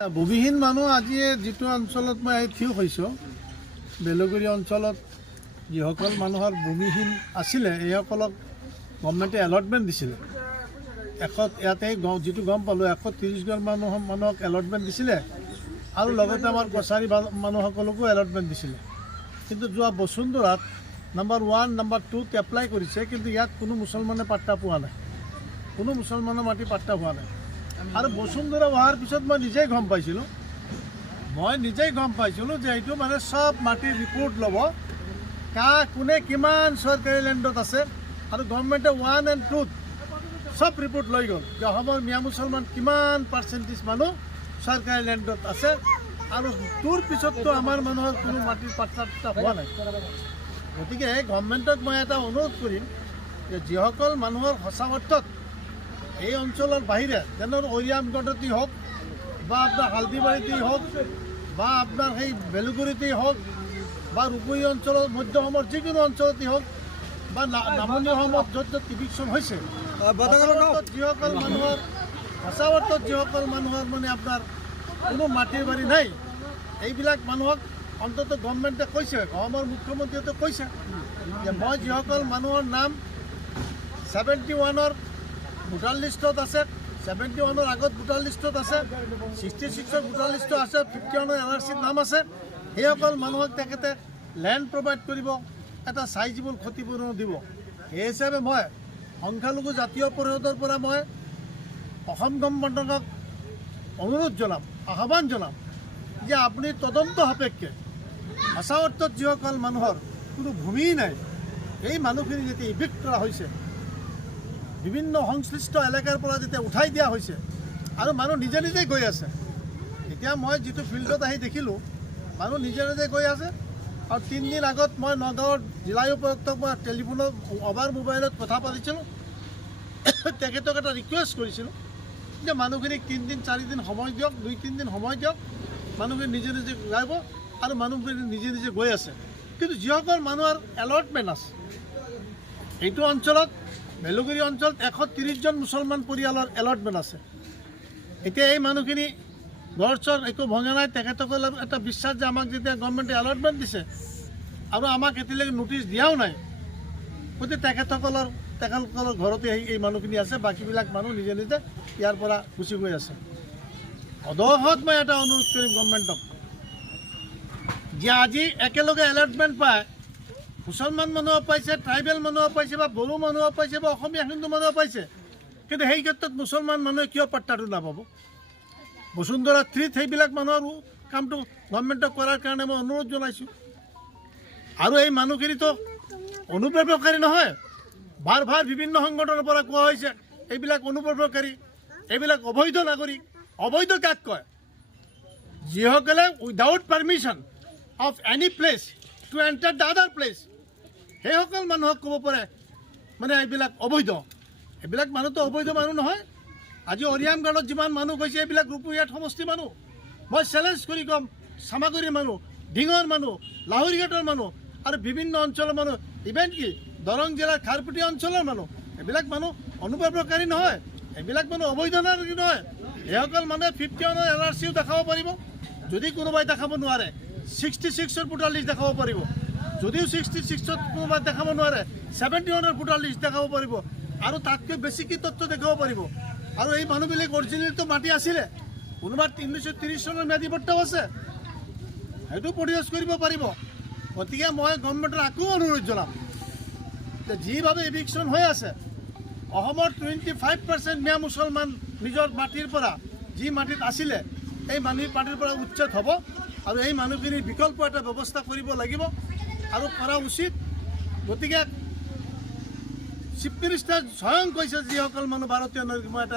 ভূমিহীন মানুহ আজি যিটো অঞ্চলত মই থিয় হৈছোঁ বেলগুৰি অঞ্চলত যিসকল মানুহৰ ভূমিহীন আছিলে এইসকলক গভৰ্ণমেণ্টে এলটমেণ্ট দিছিলে ইয়াতে যিটো গম পালোঁ 130 জন মানুহক এলটমেণ্ট দিছিলে আৰু লগতে আমাৰ কছাৰী মানুহসকলকো এলটমেণ্ট দিছিলে কিন্তু যোৱা বসুন্ধৰাত নম্বৰ 1 নম্বৰ 2ত এপ্লাই কৰিছে কিন্তু ইয়াত কোনো মুছলমানে পাত্তা পোৱা নাই কোনো মুছলমানৰ মাটি পাত্তা পোৱা নাই আৰু বসুন্ধৰা হোৱাৰ পিছত মই নিজেই গম পাইছিলোঁ যে এইটো মানে সব মাটিৰ ৰিপৰ্ট ল'ব কোনে কিমান চৰকাৰী লেণ্ডত আছে আৰু গভৰ্ণমেণ্টে 1 and 2ত সব ৰিপৰ্ট লৈ গ'ল যে অসমৰ মিয়া মুছলমান কিমান পাৰ্চেণ্টেজ মানুহ চৰকাৰী লেণ্ডত আছে আৰু তোৰ পিছততো আমাৰ মানুহৰ কোনো মাটিৰ পাত্তা হোৱা নাই গতিকে গভৰ্ণমেণ্টক মই এটা অনুৰোধ কৰিম যে যিসকল মানুহৰ সঁচা অৰ্থত এই অঞ্চলৰ বাহিৰে যেনে অৰিয়ামগড়তেই হওক বা আপোনাৰ হালদিবাৰীতেই হওক বা আপোনাৰ সেই বেলগুৰিতেই হওক বা ৰূপহী অঞ্চলৰ মধ্য অসমৰ যিকোনো অঞ্চলতেই হওক বা নামনি অসমত য'ত য'ত ইভিকশ্যন হৈছে যিসকল মানুহৰ সঁচা অৰ্থত যিসকল মানুহৰ মানে আপোনাৰ কোনো মাটিৰ বাৰী নাই এইবিলাক মানুহক অন্তত গভৰ্ণমেণ্টে কৈছে অসমৰ মুখ্যমন্ত্ৰীয়ে কৈছে যে মই যিসকল মানুহৰ নাম 71ৰ ভোটাৰ লিষ্টত আছে 71ৰ আগত ভোটাৰ লিষ্টত আছে 66ৰ ভোটাৰ লিষ্টত আছে 51ৰ NRCত নাম আছে সেইসকল মানুহক তেখেতে লেণ্ড প্ৰভাইড কৰিব এটা চাইজেবল ক্ষতিপূৰণ দিব সেই হিচাপে মই সংখ্যালঘু জাতীয় পৰিষদৰ পৰা মই অসম গভৰ্ণমেণ্টক অনুৰোধ জনাম আহ্বান জনাম যে আপুনি তদন্ত সাপেক্ষে সঁচা অৰ্থত যিসকল মানুহৰ কোনো ভূমি নাই এই মানুহখিনি যেতিয়া ইভিক্ট কৰা হৈছে বিভিন্ন সংশ্লিষ্ট এলেকাৰ পৰা যেতিয়া উঠাই দিয়া হৈছে আৰু মানুহ নিজে নিজেই গৈ আছে এতিয়া মই যিটো ফিল্ডত আহি দেখিলোঁ মানুহ নিজে নিজে গৈ আছে আৰু 3 দিন আগত মই নগাঁৱৰ জিলা উপায়ুক্তক মই টেলিফোনত অভাৰ মোবাইলত কথা পাতিছিলোঁ তেখেতক এটা ৰিকুৱেষ্ট কৰিছিলোঁ যে মানুহখিনিক 3 দিন 4 দিন সময় দিয়ক 2-3 দিন সময় দিয়ক মানুহখিনি নিজে নিজে গাব আৰু মানুহখিনি নিজে নিজে গৈ আছে কিন্তু যিসকল মানুহৰ এলটমেণ্ট আছে এইটো অঞ্চলত বেলগুৰি অঞ্চলত 130 জন মুছলমান পৰিয়ালৰ এলটমেণ্ট আছে এতিয়া এই মানুহখিনি ঘৰ চৰ একো ভঙা নাই তেখেতসকলে এটা বিশ্বাস যে আমাক যেতিয়া গভৰ্ণমেণ্টে এলটমেণ্ট দিছে আৰু আমাক এতিয়ালৈকে নোটিছ দিয়াও নাই গতিকে তেখেতসকলৰ ঘৰতে এই মানুহখিনি আছে বাকীবিলাক মানুহ নিজে নিজে ইয়াৰ পৰা গুচি গৈ আছে অদহত মই এটা অনুৰোধ কৰিম গভৰ্ণমেণ্টক যে আজি একেলগে এলটমেণ্ট পায় মুছলমান মানুহো পাইছে ট্ৰাইবেল মানুহো পাইছে বা বড়ো মানুহো পাইছে বা অসমীয়া হিন্দু মানুহো পাইছে কিন্তু সেই ক্ষেত্ৰত মুছলমান মানুহে কিয় পাত্তাটো নাপাব বসুন্ধৰা 3ত সেইবিলাক মানুহৰ কামটো গভৰ্ণমেণ্টক কৰাৰ কাৰণে মই অনুৰোধ জনাইছোঁ আৰু এই মানুহখিনিতো অনুপ্ৰৱেশকাৰী নহয় ভাৰ বিভিন্ন সংগঠনৰ পৰা কোৱা হৈছে এইবিলাক অনুপ্ৰৱেশকাৰী এইবিলাক অবৈধ নাগৰিক অবৈধ কাক কয় যিসকলে without permission of any place to enter the আদাৰ প্লেচ সেইসকল মানুহক ক'ব পাৰে মানে এইবিলাক অবৈধ এইবিলাক মানুহতো অবৈধ মানুহ নহয় আজি অৰিয়ামগড়ত যিমান মানুহ গৈছে এইবিলাক ৰূপহীয়াত সমষ্টি মানুহ মই চেলেঞ্জ কৰি ক'ম চামাগুৰিৰ মানুহ ডিঙৰ মানুহ লাহৰীঘাটৰ মানুহ আৰু বিভিন্ন অঞ্চলৰ মানুহ ইভেন কি দৰং জিলাৰ খাৰপুটি অঞ্চলৰ মানুহ এইবিলাক মানুহ অনুপ্ৰৱেশকাৰী নহয় এইবিলাক মানুহ অবৈধ নাগৰিক নহয় এইসকল মানুহে 51ৰ NRCও দেখাব পাৰিব যদি কোনোবাই দেখাব নোৱাৰে 66ৰ ভোটাৰ লিষ্ট দেখাব পাৰিব যদিও 66ত কোনোবাই দেখাব নোৱাৰে 71ৰ ভোটাৰ লিষ্ট দেখাব পাৰিব আৰু তাতকৈ বেছি কি তথ্য দেখাব পাৰিব আৰু এই মানুহবিলাক অৰিজিনেলটো মাটি আছিলে কোনোবাৰ 1930 চনৰ ম্যাদী পট্টাও আছে সেইটো প্ৰডিউচ কৰিব পাৰিব গতিকে মই গভৰ্ণমেণ্টৰ আকৌ অনুৰোধ জনাম যে যিভাৱে ইভিকশ্যন হৈ আছে অসমৰ 25% মিয়া মুছলমান নিজৰ মাটিৰ পৰা যি মাটিত আছিলে এই মাটিৰ পৰা উচ্ছেদ হ'ব আৰু এই মানুহখিনিৰ বিকল্প এটা ব্যৱস্থা কৰিব লাগিব আৰু কৰা উচিত গতিকে চিফ মিনিষ্টাৰ স্বয়ং কৈছে যিসকল মানুহ ভাৰতীয় নাগৰিক মই এটা